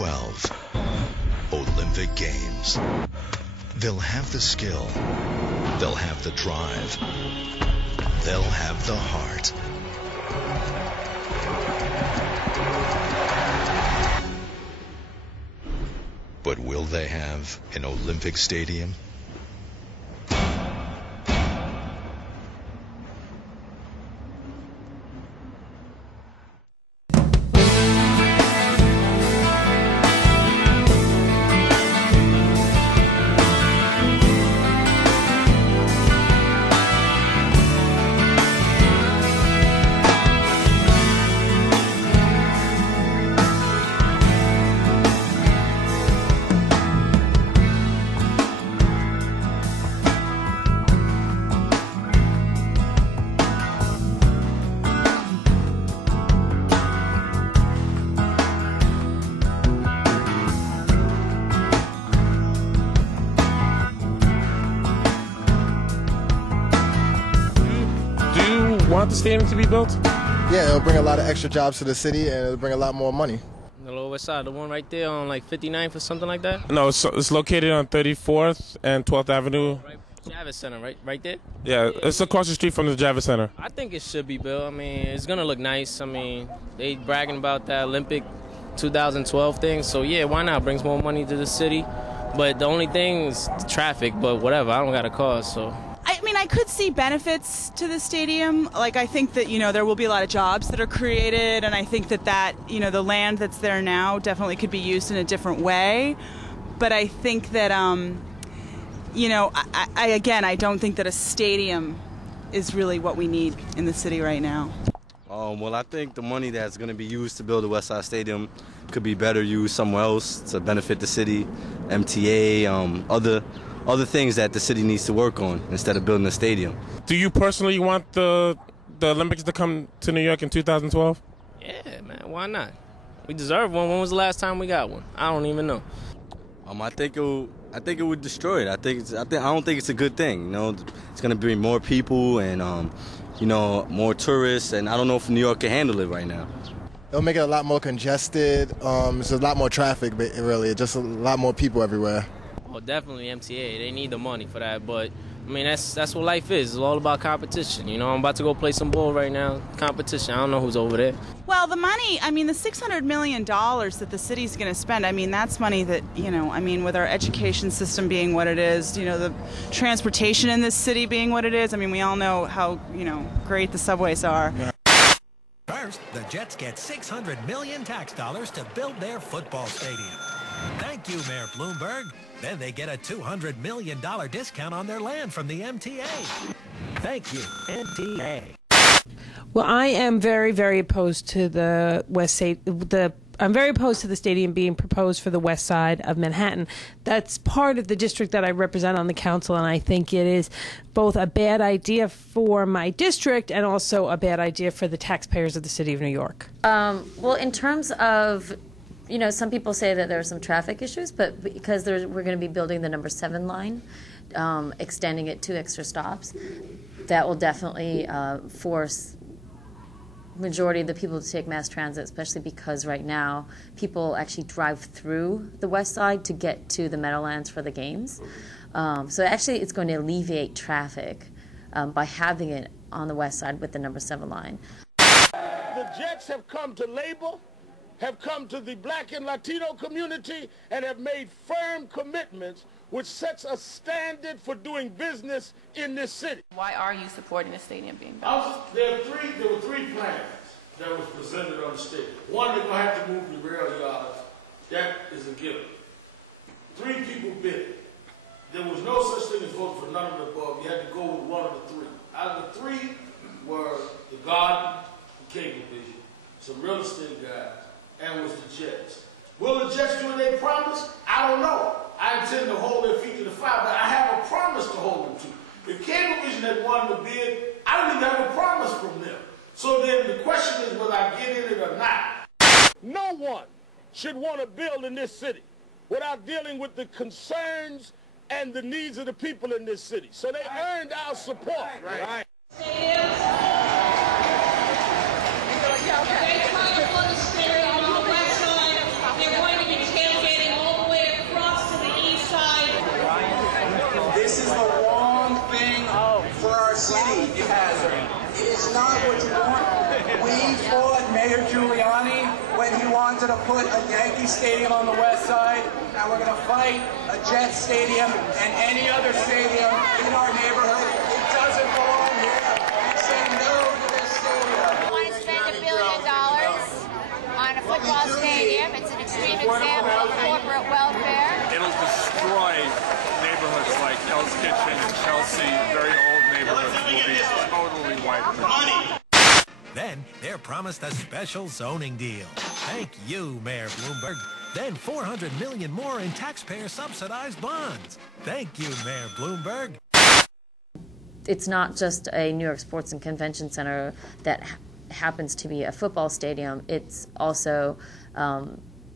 2012 Olympic Games. They'll have the skill. They'll have the drive. They'll have the heart. But will they have an Olympic stadium? Want the stadium to be built? Yeah, it'll bring a lot of extra jobs to the city, and it'll bring a lot more money. The Lower West Side, the one right there on like 59th or something like that? No, it's located on 34th and 12th Avenue. Right, Javits Center, right there? Yeah, it's across the street from the Javits Center. I think it should be built. I mean, it's going to look nice. I mean, they bragging about that Olympic 2012 thing. So, yeah, why not? Brings more money to the city. But the only thing is traffic, but whatever. I don't got a car, so... I mean, I could see benefits to the stadium. Like, I think that, there will be a lot of jobs that are created, and I think that, the land that's there now definitely could be used in a different way. But I think that, I don't think that a stadium is really what we need in the city right now. Well, I think the money that's going to be used to build the West Side Stadium could be better used somewhere else to benefit the city, MTA, other things that the city needs to work on instead of building a stadium. Do you personally want the Olympics to come to New York in 2012? Yeah, man, why not? We deserve one. When was the last time we got one? I don't even know. I think it would destroy it. I don't think it's a good thing. It's going to bring more people and more tourists, and I don't know if New York can handle it right now. It'll make it a lot more congested. There's a lot more traffic, but really, just a lot more people everywhere. Oh, definitely MTA. They need the money for that, but I mean that's what life is. It's all about competition. I'm about to go play some ball right now. Competition. I don't know who's over there. Well, the money. I mean, the $600 million that the city's going to spend. I mean, that's money that with our education system being what it is, the transportation in this city being what it is. I mean, we all know how great the subways are. First, the Jets get $600 million tax dollars to build their football stadium. Thank you, Mayor Bloomberg. Then they get a $200 million discount on their land from the MTA. Thank you, MTA. Well, I am very, very opposed to the I'm very opposed to the stadium being proposed for the west side of Manhattan. That's part of the district that I represent on the council, and I think it is both a bad idea for my district and also a bad idea for the taxpayers of the city of New York. Well, in terms of, some people say that there are some traffic issues, but because we're going to be building the number 7 line, extending it 2 extra stops, that will definitely force majority of the people to take mass transit, especially because right now people actually drive through the west side to get to the Meadowlands for the games. So actually it's going to alleviate traffic by having it on the west side with the number 7 line. The Jets have come to labor, have come to the Black and Latino community, and have made firm commitments which sets a standard for doing business in this city. Why are you supporting the stadium being built? There were three plans that was presented on the stage. One, they're going to have to move the rail yards. That is a given. 3 people bid. There was no such thing as vote for none of the above. You had to go with one of the 3. Out of the 3 were the Garden, the Cable Vision, some real estate guys, and was the Jets. Will the Jets do what they promised? I don't know. I intend to hold their feet to the fire, but I have a promise to hold them to. If Cablevision had won the bid, I don't even have a promise from them. So then the question is, will I get in it or not? No one should want to build in this city without dealing with the concerns and the needs of the people in this city. So they earned our support. Right. They're going to be not what you want. We fought Mayor Giuliani when he wanted to put a Yankee Stadium on the west side, and we're going to fight a Jets Stadium and any other stadium in our neighborhood. It doesn't belong here. Say no to this stadium. We want to spend $1 billion on a football stadium. It's an extreme example of corporate welfare. It'll destroy neighborhoods like Hell's Kitchen and Chelsea, very old neighborhoods will be totally wiped. Then they're promised a special zoning deal. Thank you, Mayor Bloomberg. Then $400 million more in taxpayer-subsidized bonds. Thank you, Mayor Bloomberg. It's not just a New York Sports and Convention Center that happens to be a football stadium. It's also,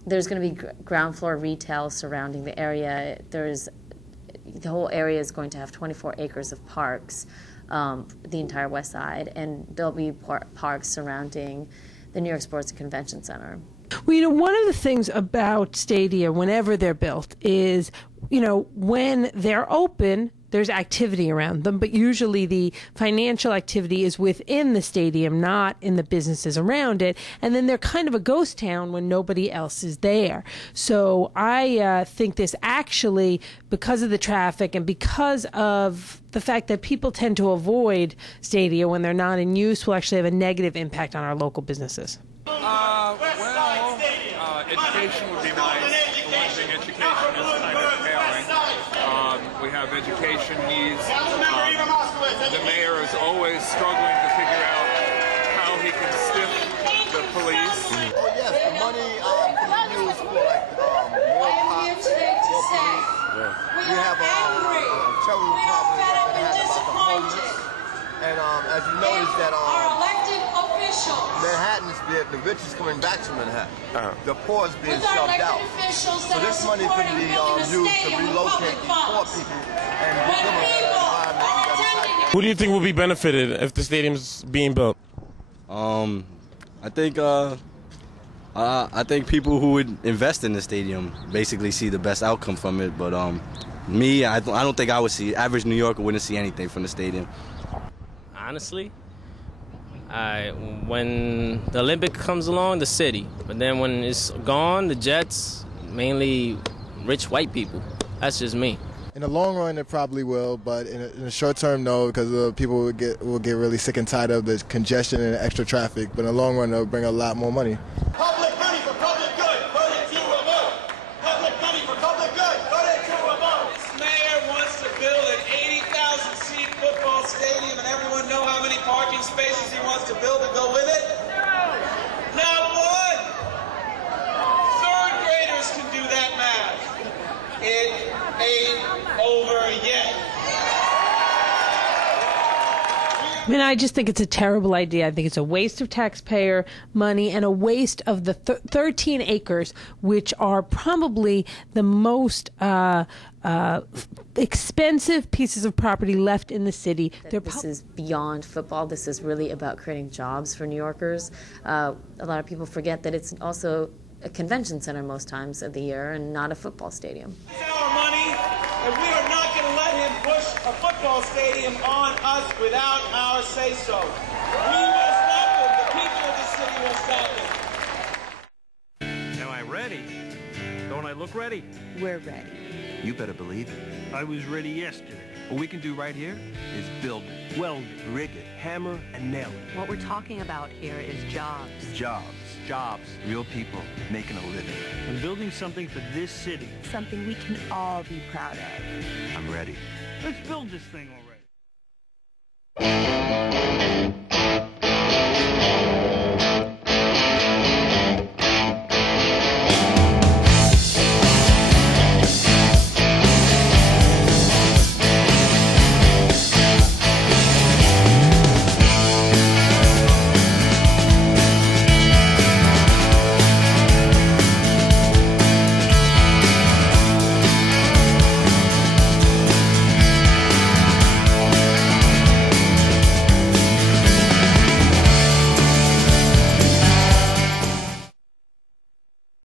there's going to be ground floor retail surrounding the area. The whole area is going to have 24 acres of parks, the entire west side, and there'll be parks surrounding the New York Sports and Convention Center. Well, one of the things about stadia, whenever they're built, is, when they're open, there's activity around them, but usually the financial activity is within the stadium, not in the businesses around it. And then they're kind of a ghost town when nobody else is there. So I think this actually, because of the traffic and because of the fact that people tend to avoid stadia when they're not in use, will actually have a negative impact on our local businesses. Education would be nice. The one thing, education is kind of failing. We have education needs. The mayor is always struggling to figure out how he can stiff the police. Oh yes, the money can be used for like more cops, more police. We have a terrible problem that about the homeless. And as you notice that Manhattan is the rich is coming back to Manhattan. The poor is being shoved out. So this money could be used to relocate these poor people and give them a better environment. Who do you think will be benefited if the stadium's being built? I think people who would invest in the stadium basically see the best outcome from it. But me, I don't think I would see. Average New Yorker wouldn't see anything from the stadium. Honestly, when the Olympic comes along, the city. But then when it's gone, the Jets, mainly rich white people. That's just me. In the long run, it probably will, but in the short term, no, because people will get really sick and tired of the congestion and the extra traffic. But in the long run, it'll bring a lot more money. Public money for public good. Vote it to a vote. Public money for public good. Vote it to a vote. This mayor wants to build an 80,000-seat football stadium, and everyone know how many parking spaces he wants to build to go with it? No. Not one. Third graders can do that math. It ain't over yet. I mean, I just think it's a terrible idea. I think it's a waste of taxpayer money and a waste of the 13 acres, which are probably the most expensive pieces of property left in the city. This is beyond football. This is really about creating jobs for New Yorkers. A lot of people forget that it's also a convention center most times of the year and not a football stadium. It's our money, and we are not going to let him push a football stadium on us without our say-so. We will stop him. The people of the city will stop him. Am I ready? Don't I look ready? We're ready. You better believe it. I was ready yesterday. What we can do right here is build it, weld it, rig it, hammer and nail it. What we're talking about here is jobs. Jobs. Real people making a living. I'm building something for this city. Something we can all be proud of. I'm ready. Let's build this thing already.